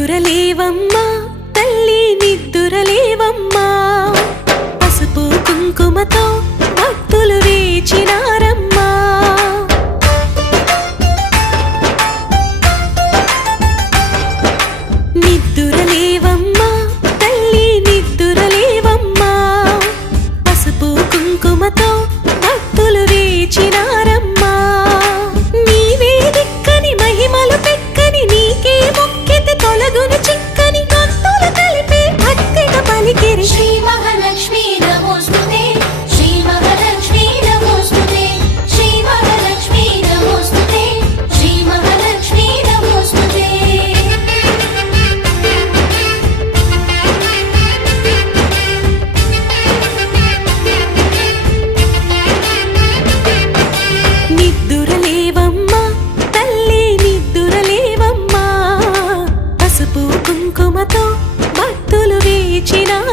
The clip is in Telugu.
నిద్దురలేవమ్మా తల్లి నిద్దురలేవమ్మా పసుపు కుంకుమతో భక్తులు వేచినారమ్మా నిద్దురలేవమ్మా తల్లి నిద్దురలేవమ్మా పసుపు కుంకుమతో భక్తులు వేచినారమ్మా నీవే దిక్కని మహిమలు పెక్కని నీకే మొక్కితే తొలగును చిక్కని భక్తులు కలిపే భక్తిగా పలికిరి శ్రీ మహాలక్ష్మీ నమోస్తుతే శ్రీ మహాలక్ష్మీ నమోస్తుతే శ్రీ మహాలక్ష్మీ నమోస్తుతే శ్రీ మహాలక్ష్మీ నమోస్తుతే నిద్దురలేవమ్మా తల్లి నిద్దురలేవమ్మా పసుపు కుంకుమతో భక్తులు వేచినారమ్మా